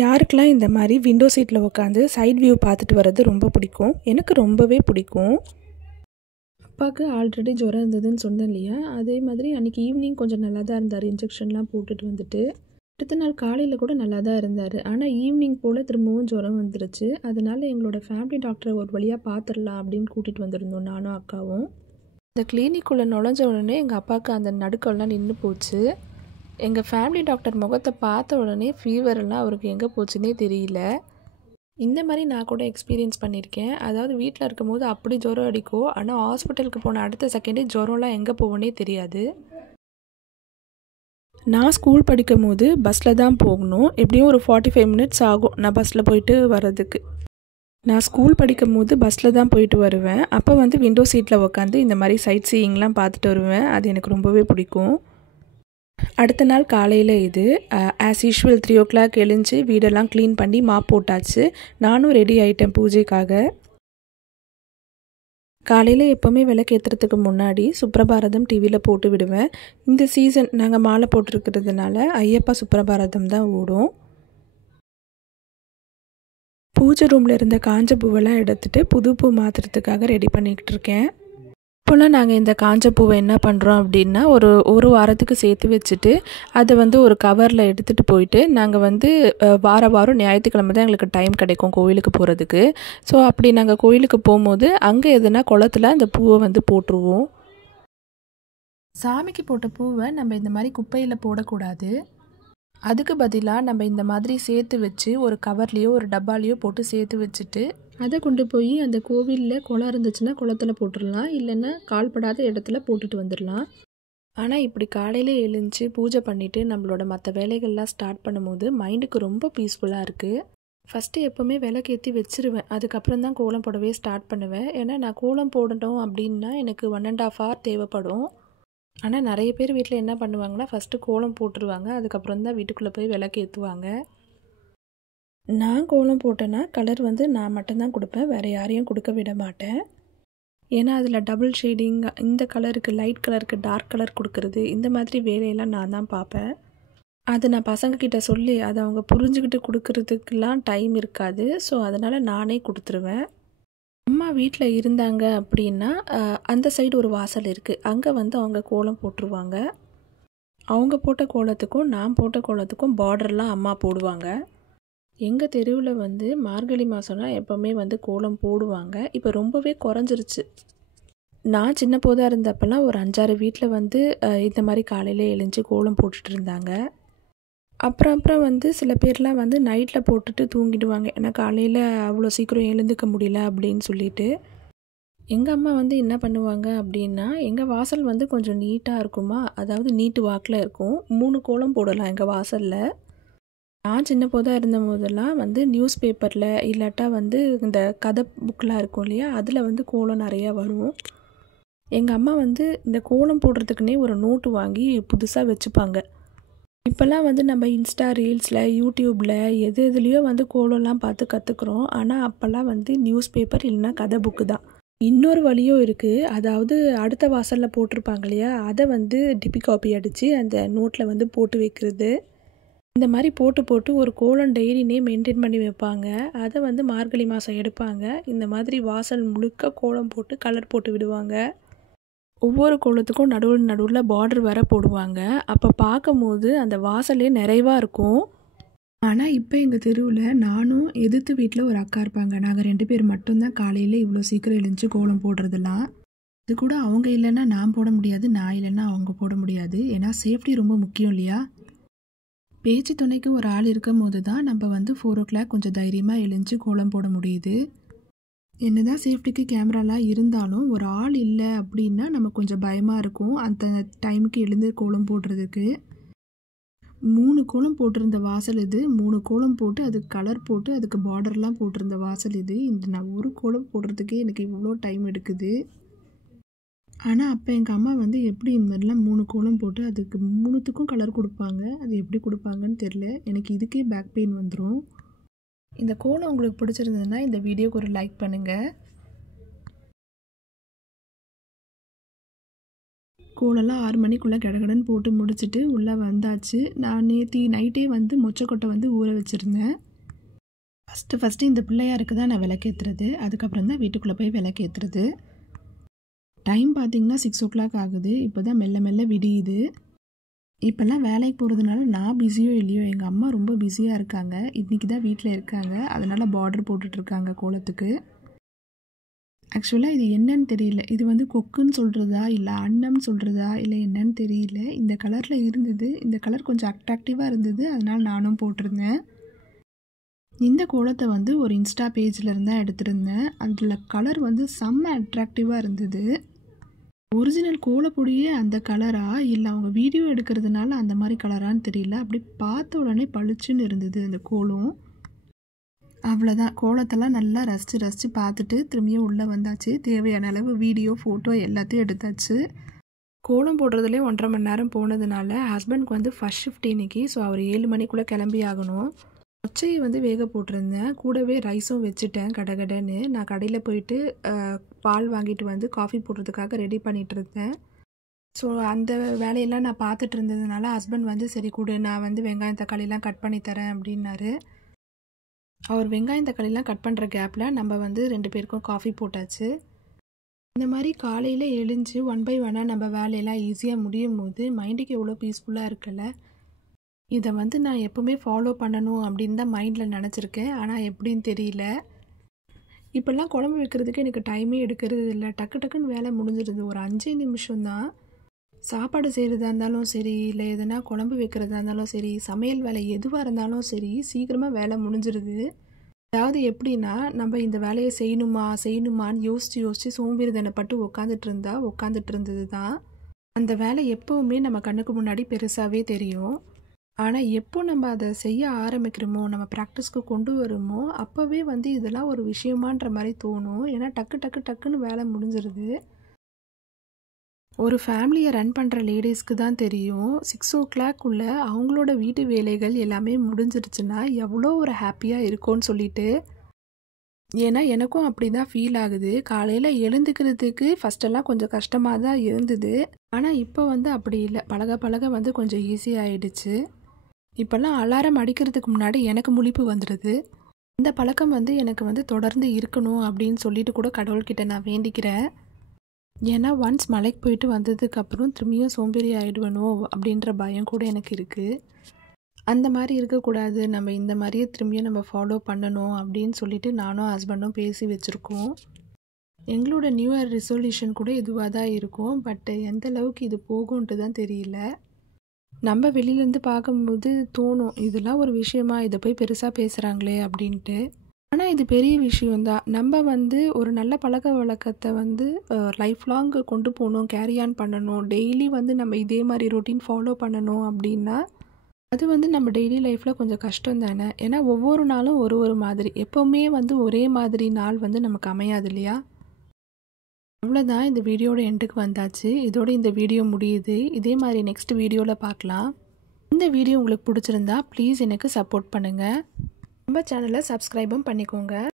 யாருக்கெல்லாம் இந்த மாதிரி விண்டோ சீட்டில் உட்காந்து சைட் வியூ பார்த்துட்டு வர்றது ரொம்ப பிடிக்கும்? எனக்கு ரொம்பவே பிடிக்கும். அப்பாவுக்கு ஆல்ரெடி ஜுரம் இருந்ததுன்னு சொன்னேன் இல்லையா, அதே மாதிரி அன்றைக்கி ஈவினிங் கொஞ்சம் நல்லா தான் இருந்தார். இன்ஜெக்ஷன்லாம் போட்டுட்டு வந்துட்டு அடுத்த நாள் காலையில் கூட நல்லா தான் இருந்தார். ஆனால் ஈவினிங் போல் திரும்பவும் ஜுரம் வந்துருச்சு. அதனால் எங்களோட ஃபேமிலி டாக்டரை ஒரு வழியாக பார்த்துடலாம் அப்படின்னு கூட்டிகிட்டு வந்திருந்தோம் நானும் அக்காவும். இந்த கிளினிக்குள்ளே நுழைஞ்ச உடனே எங்கள் அப்பாவுக்கு அந்த நடுக்கம்லாம் நின்று போச்சு. எங்கள் ஃபேமிலி டாக்டர் முகத்தை பார்த்த உடனே ஃபீவரெல்லாம் அவருக்கு எங்கே போச்சுன்னே தெரியல. இந்த மாதிரி நான் கூட எக்ஸ்பீரியன்ஸ் பண்ணியிருக்கேன். அதாவது வீட்டில் இருக்கும்போது அப்படி ஜுரம் அடிக்கும், ஆனால் ஹாஸ்பிட்டலுக்கு போன அடுத்த செகண்டே ஜுரம்லாம் எங்கே போவோன்னே தெரியாது. நான் ஸ்கூல் படிக்கும் போது பஸ்ஸில் தான் போகணும். எப்படியும் ஒரு 45 மினிட்ஸ் ஆகும் நான் பஸ்ஸில் போயிட்டு வர்றதுக்கு. நான் ஸ்கூல் படிக்கும் போது பஸ்ஸில் தான் போயிட்டு வருவேன். அப்போ விண்டோ சீட்டில் உட்காந்து இந்த மாதிரி சைட் சீயிங்லாம் பார்த்துட்டு வருவேன். அது எனக்கு ரொம்பவே பிடிக்கும். அடுத்த நாள் காலையில் இது ஆஸ் யூஷுவல் 3 o'clock எழுந்து வீடெல்லாம் க்ளீன் பண்ணி மாப் போட்டாச்சு. நானும் ரெடி ஆகிட்டேன் பூஜைக்காக. காலையில் எப்போவுமே விளக்கேற்றுறதுக்கு முன்னாடி சுப்ரபாரதம் டிவியில் போட்டு விடுவேன். இந்த சீசன் நாங்கள் மாலை போட்டிருக்கிறதுனால ஐயப்பா சுப்ரபாரதம் தான் ஓடும். பூஜை ரூமில் இருந்த காஞ்ச பூவெல்லாம் எடுத்துகிட்டு புது பூ மாற்றுறதுக்காக ரெடி பண்ணிக்கிட்டு இருக்கேன். இப்போலாம் நாங்கள் இந்த காஞ்ச பூவை என்ன பண்ணுறோம் அப்படின்னா ஒரு வாரத்துக்கு சேர்த்து வச்சுட்டு அதை ஒரு கவரில் எடுத்துகிட்டு போயிட்டு நாங்கள் வாரம் ஞாயிற்றுக்கிழமை தான் எங்களுக்கு டைம் கிடைக்கும் கோயிலுக்கு போகிறதுக்கு. ஸோ அப்படி நாங்கள் கோயிலுக்கு போகும்போது அங்கே எதுனா குளத்துல அந்த பூவை போட்டுருவோம். சாமிக்கு போட்ட பூவை நம்ம இந்த மாதிரி குப்பையில் போடக்கூடாது. அதுக்கு பதிலாக நம்ம இந்த மாதிரி சேர்த்து வச்சு ஒரு கவர்லேயோ ஒரு டப்பாலேயோ போட்டு சேர்த்து வச்சுட்டு அதை கொண்டு போய் அந்த கோவிலில் குளம் இருந்துச்சுன்னா குளத்தில் போட்டுடலாம், இல்லைன்னா கால்படாத இடத்துல போட்டுட்டு வந்துடலாம். ஆனால் இப்படி காலையில் எழுந்து பூஜை பண்ணிவிட்டு நம்மளோட மற்ற வேலைகள்லாம் ஸ்டார்ட் பண்ணும்போது மைண்டுக்கு ரொம்ப பீஸ்ஃபுல்லாக இருக்குது. ஃபஸ்ட்டு எப்போவுமே விளக்கேற்றி வச்சுருவேன், அதுக்கப்புறம் தான் கோலம் போடவே ஸ்டார்ட் பண்ணுவேன். ஏன்னா நான் கோலம் போடணும் அப்படின்னா எனக்கு 1.5 hour தேவைப்படும். ஆனால் நிறைய பேர் வீட்டில் என்ன பண்ணுவாங்கன்னா ஃபஸ்ட்டு கோலம் போட்டுருவாங்க, அதுக்கப்புறம் தான் வீட்டுக்குள்ளே போய் விளக்கேற்றுவாங்க. நான் கோலம் போட்டேன்னா கலர் நான் மட்டும்தான் கொடுப்பேன், வேறு யாரையும் கொடுக்க விட மாட்டேன். ஏன்னா அதில் டபுள் ஷேடிங், இந்த கலருக்கு லைட் கலருக்கு டார்க் கலர் கொடுக்கறது, இந்த மாதிரி வேலையெல்லாம் நான் தான் பார்ப்பேன். அது நான் பசங்கக்கிட்ட சொல்லி அதை அவங்க புரிஞ்சுக்கிட்டு கொடுக்கறதுக்கெலாம் டைம் இருக்காது. ஸோ அதனால் நானே கொடுத்துருவேன். அம்மா வீட்டில் இருந்தாங்க அப்படின்னா அந்த சைடு ஒரு வாசல் இருக்குது, அங்கே அவங்க கோலம் போட்டுருவாங்க. அவங்க போட்ட கோலத்துக்கும் நான் போட்ட கோலத்துக்கும் பார்டர்லாம் அம்மா போடுவாங்க. எங்கள் தெருவில் மார்கழி மாதம்னா எப்போவுமே கோலம் போடுவாங்க. இப்போ ரொம்பவே குறைஞ்சிருச்சு. நான் சின்ன போதாக இருந்தப்பெல்லாம் ஒரு 5-6 வீட்டில் இந்த மாதிரி காலையில் எழுந்து கோலம் போட்டுட்டு இருந்தாங்க. அப்புறம் சில பேர்லாம் நைட்டில் போட்டுட்டு தூங்கிடுவாங்க, ஏன்னா காலையில் அவ்வளோ சீக்கிரம் எழுந்துக்க முடியல அப்படின்னு சொல்லிட்டு. எங்கள் அம்மா என்ன பண்ணுவாங்க அப்படின்னா, எங்கள் வாசல் கொஞ்சம் நீட்டாக இருக்குமா, அதாவது நீட்டு வாக்கில் இருக்கும். 3 கோலம் போடலாம் எங்கள் வாசலில். நான் சின்ன போதாக இருந்த போதெல்லாம் நியூஸ் பேப்பரில் இல்லாட்டா இந்த கதை புக்கெலாம் இருக்கும் இல்லையா, அதில் கோலம் நிறையா வரும். எங்கள் அம்மா இந்த கோலம் போடுறதுக்குன்னே ஒரு நோட்டு வாங்கி புதுசாக வச்சுப்பாங்க. இப்போல்லாம் நம்ம இன்ஸ்டா ரீல்ஸில் யூடியூப்பில் எதுலேயோ கோலம்லாம் பார்த்து கற்றுக்குறோம். ஆனால் அப்போல்லாம் நியூஸ் பேப்பர் இல்லைன்னா கதை புக்கு தான். இன்னொரு வழியும் இருக்குது, அதாவது அடுத்த வாசலில் போட்டிருப்பாங்க இல்லையா, அதை டிபி காப்பி அடித்து அந்த நோட்டில் போட்டு வைக்கிறது. இந்த மாதிரி போட்டு ஒரு கோலம் டைரினே மெயின்டைன் பண்ணி வைப்பாங்க. அதை மார்கழி மாதம் எடுப்பாங்க. இந்த மாதிரி வாசல் முழுக்க கோலம் போட்டு கலர் போட்டு விடுவாங்க. ஒவ்வொரு கோலத்துக்கும் நடுவில் பார்டர் வேறு போடுவாங்க. அப்போ பார்க்கும்போது அந்த வாசலே நிறைவாக இருக்கும். ஆனால் இப்போ எங்கள் தெருவில் நானும் எதிர்த்து வீட்டில் ஒரு அக்கா இருப்பாங்க. நாங்கள் 2 பேர் மட்டும்தான் காலையில் இவ்வளோ சீக்கிரம் எழுந்து கோலம் போடுறதெல்லாம். இது கூட அவங்க இல்லைன்னா நான் போட முடியாது, நான் இல்லைன்னா அவங்க போட முடியாது. ஏன்னா சேஃப்டி ரொம்ப முக்கியம் இல்லையா. பேச்சு துணைக்கு ஒரு ஆள் இருக்கும் போது தான் நம்ம 4 o'clock கொஞ்சம் தைரியமாக எழுந்து கோலம் போட முடியுது. என்னதான் சேஃப்டிக்கு கேமராலாம் இருந்தாலும் ஒரு ஆள் இல்லை அப்படின்னா நம்ம கொஞ்சம் பயமாக இருக்கும் அந்த டைமுக்கு எழுந்து கோலம் போடுறதுக்கு. 3 கோலம் போட்டிருந்த வாசல் இது. 3 கோலம் போட்டு அதுக்கு கலர் போட்டு அதுக்கு பார்டர்லாம் போட்டிருந்த வாசல் இது. நான் ஒரு கோலம் போடுறதுக்கே எனக்கு இவ்வளோ டைம் எடுக்குது. ஆனால் அப்போ எங்கள் அம்மா எப்படி இந்த மாதிரிலாம் 3 கோலம் போட்டு அதுக்கு 3த்துக்கும் கலர் கொடுப்பாங்க. அது எப்படி கொடுப்பாங்கன்னு தெரில, எனக்கு இதுக்கே பேக் பெயின் வந்துடும். இந்த கோலம் உங்களுக்கு பிடிச்சிருந்ததுன்னா இந்த வீடியோக்கு ஒரு லைக் பண்ணுங்கள். கோலெல்லாம் 6 மணிக்குள்ளே கடகடன்னு போட்டு முடிச்சுட்டு உள்ளே வந்தாச்சு. நான் நேற்று நைட்டே வந்து மொச்சக்கொட்டை வந்து ஊற வச்சுருந்தேன். ஃபஸ்ட்டு இந்த பிள்ளையாருக்கு தான் நான் விளக்கேற்றுறது. அதுக்கப்புறம் தான் வீட்டுக்குள்ளே போய் விளக்கேற்றுறது. டைம் பார்த்திங்கன்னா 6 o'clock ஆகுது. இப்போ தான் மெல்ல மெல்ல விடியுது. இப்போல்லாம் வேலைக்கு போகிறதுனால நான் பிஸியோ இல்லையோ எங்கள் அம்மா ரொம்ப பிஸியாக இருக்காங்க. இன்றைக்கி தான் வீட்டில் இருக்காங்க. அதனால் பார்டர் போட்டுட்ருக்காங்க கோலத்துக்கு. ஆக்சுவலாக இது என்னன்னு தெரியல. இது வந்து கொக்குன்னு சொல்கிறதா இல்லை அன்னம்னு சொல்கிறதா இல்லை என்னன்னு தெரியல. இந்த கலரில் இருந்தது. இந்த கலர் கொஞ்சம் அட்ராக்டிவாக இருந்தது. அதனால் நானும் போட்டிருந்தேன். இந்த கோலத்தை வந்து ஒரு இன்ஸ்டா பேஜில் இருந்தால் எடுத்திருந்தேன். அதில் கலர் வந்து செம்ம அட்ராக்டிவாக இருந்தது. ஒரிஜினல் கோலப்பொடியே அந்த கலரா இல்லை அவங்க வீடியோ எடுக்கிறதுனால அந்த மாதிரி கலரான்னு தெரியல. அப்படி பார்த்த உடனே பளிச்சுன்னு இருந்தது அந்த கோலம். அவ்வளோதான், கோலத்தெல்லாம் நல்லா ரசித்து பார்த்துட்டு திரும்பியும் உள்ளே வந்தாச்சு. தேவையான அளவு வீடியோ ஃபோட்டோ எல்லாத்தையும் எடுத்தாச்சு. கோலம் போடுறதுலே 1.5 மணி நேரம் போனதுனால ஹஸ்பண்ட்க்கு வந்து ஃபஸ்ட் ஷிஃப்ட் இன்றைக்கி. ஸோ அவர் 7 மணிக்குள்ளே கிளம்பி ஆகணும். மொச்சையை வந்து வேக போட்டிருந்தேன். கூடவே ரைஸும் வச்சுட்டேன் கடகடன்னு. நான் கடையில் போயிட்டு பால் வாங்கிட்டு வந்து காஃபி போடுறதுக்காக ரெடி பண்ணிகிட்டு இருந்தேன். ஸோ அந்த வேலையெல்லாம் நான் பார்த்துட்டு இருந்ததுனால ஹஸ்பண்ட் வந்து சரி கொடு, நான் வந்து வெங்காயம் தக்காளிலாம் கட் பண்ணி தரேன் அப்படின்னாரு. அவர் வெங்காயம் தக்காளிலாம் கட் பண்ணுற கேப்பில் நம்ம வந்து 2 பேருக்கும் காஃபி போட்டாச்சு. இந்த மாதிரி காலையில் எழுந்து 1 by 1 நம்ம வேலையெல்லாம் ஈஸியாக முடியும் போது மைண்டுக்கு எவ்வளோ பீஸ்ஃபுல்லாக இருக்குல்ல. இதை வந்து நான் எப்போவுமே ஃபாலோ பண்ணணும் அப்படின்னு தான் மைண்டில் நினச்சிருக்கேன். ஆனால் எப்படின்னு தெரியல. இப்போல்லாம் குழம்பு வைக்கிறதுக்கு எனக்கு டைமே எடுக்கிறது இல்லை. டக்குன்னு வேலை முடிஞ்சிடுது. ஒரு 5 நிமிஷம் தான். சாப்பாடு செய்கிறதா இருந்தாலும் சரி, இல்லை எதுனா குழம்பு வைக்கிறதா இருந்தாலும் சரி, சமையல் வேலை எதுவாக இருந்தாலும் சரி, சீக்கிரமாக வேலை முடிஞ்சிடுது. அதாவது எப்படின்னா, நம்ம இந்த வேலையை செய்யணுமான்னு யோசித்து சோம்பேறித்தனப்பட்டு உட்காந்துட்டு இருந்தது தான். அந்த வேலை எப்போவுமே நம்ம கண்ணுக்கு முன்னாடி பெருசாகவே தெரியும். ஆனால் எப்போ நம்ம அதை செய்ய ஆரம்பிக்கிறோமோ, நம்ம ப்ராக்டிஸ்க்கு கொண்டு வருமோ, அப்போவே வந்து இதெல்லாம் ஒரு விஷயமான்ற மாதிரி தோணும். ஏன்னா டக்குன்னு வேலை முடிஞ்சிருது. ஒரு ஃபேமிலியை ரன் பண்ணுற லேடிஸ்க்கு தான் தெரியும் 6 o'clock அவங்களோட வீட்டு வேலைகள் எல்லாமே முடிஞ்சிருச்சுன்னா எவ்வளோ ஒரு ஹாப்பியாக இருக்கும்னு சொல்லிட்டு. ஏன்னா எனக்கும் அப்படி தான் ஃபீல் ஆகுது. காலையில் எழுந்துக்கிறதுக்கு ஃபஸ்ட்டெல்லாம் கொஞ்சம் கஷ்டமாக தான் இருந்தது. ஆனால் இப்போ வந்து அப்படி இல்லை. பழக வந்து கொஞ்சம் ஈஸியாகிடுச்சு. இப்போல்லாம் அலாரம் அடிக்கிறதுக்கு முன்னாடி எனக்கு முழிப்பு வந்துடுது. இந்த பழக்கம் வந்து எனக்கு வந்து தொடர்ந்து இருக்கணும் அப்படின்னு சொல்லிட்டு கூட கடவுள்கிட்ட நான் வேண்டிக்கிறேன். ஏன்னா ஒன்ஸ் மலைக்கு போயிட்டு வந்ததுக்கப்புறம் திரும்பியும் சோம்பேறி ஆகிடுவனோ அப்படின்ற பயம் கூட எனக்கு இருக்குது. அந்த மாதிரி இருக்கக்கூடாது. நம்ம இந்த மாதிரியே திரும்பியும் நம்ம ஃபாலோ பண்ணணும் அப்படின்னு சொல்லிட்டு நானும் ஹஸ்பண்டும் பேசி வச்சுருக்கோம். எங்களோட நியூ இயர் ரெசல்யூஷன் கூட இதுவாக தான் இருக்கும். பட் எந்த அளவுக்கு இது போகும்ன்ட்டு தான் தெரியல. நம்ம வெளியிலேருந்து பார்க்கும்போது தோணும், இதெல்லாம் ஒரு விஷயமா, இதை போய் பெருசாக பேசுகிறாங்களே அப்படின்ட்டு. ஆனால் இது பெரிய விஷயந்தான். நம்ம வந்து ஒரு நல்ல பழக்க வழக்கத்தை வந்து லைஃப் லாங் கொண்டு போகணும், கேரி ஆன் பண்ணணும். டெய்லி வந்து நம்ம இதே மாதிரி ரொட்டீன் ஃபாலோ பண்ணணும் அப்படின்னா அது வந்து நம்ம டெய்லி லைஃப்பில் கொஞ்சம் கஷ்டம் தானே. ஏன்னா ஒவ்வொரு நாளும் ஒரு மாதிரி, எப்போவுமே வந்து ஒரே மாதிரி நாள் வந்து நமக்கு அமையாது இல்லையா. அவ்வளோதான், இந்த வீடியோட எண்டுக்கு வந்தாச்சு. இதோட இந்த வீடியோ முடியுது. இதே மாதிரி நெக்ஸ்ட் வீடியோவில் பார்க்கலாம். இந்த வீடியோ உங்களுக்கு பிடிச்சிருந்தா ப்ளீஸ் எனக்கு சப்போர்ட் பண்ணுங்கள். நம்ம சேனலை சப்ஸ்கிரைபும் பண்ணிக்கோங்க.